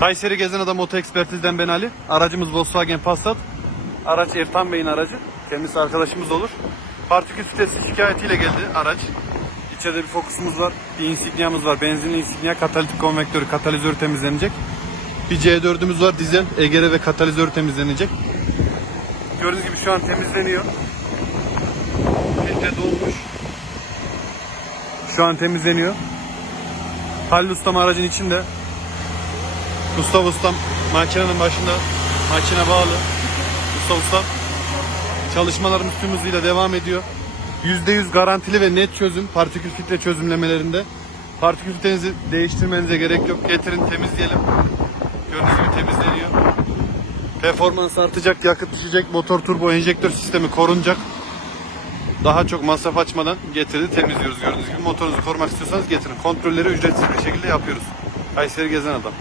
Kayseri Gezen Adam Oto Ekspertiz'den ben Ali. Aracımız Volkswagen Passat. Araç Ertan Bey'in aracı. Kendisi arkadaşımız olur. Partikül filtresi şikayetiyle geldi araç. İçeride bir fokusumuz var. Bir insigniamız var. Benzinli insignia, katalitik konvektörü, katalizörü temizlenecek. Bir C4'ümüz var dizel, egere ve katalizörü temizlenecek. Gördüğünüz gibi şu an temizleniyor. Filtre dolmuş. Şu an temizleniyor. Halil Ustam aracın içinde. Mustafa Ustam makinenin başında. Makine bağlı. Mustafa Ustam çalışmalarımız tüm hızıyla devam ediyor. %100 garantili ve net çözüm partikül filtre çözümlemelerinde. Partikül filtrenizi değiştirmenize gerek yok. Getirin temizleyelim. Gördüğünüz gibi temizleniyor. Performans artacak, yakıt düşecek, motor turbo enjektör sistemi korunacak. Daha çok masraf açmadan getirdi temizliyoruz gördüğünüz gibi. Motorunuzu korumak istiyorsanız getirin. Kontrolleri ücretsiz bir şekilde yapıyoruz. Kayseri Gezen Adam.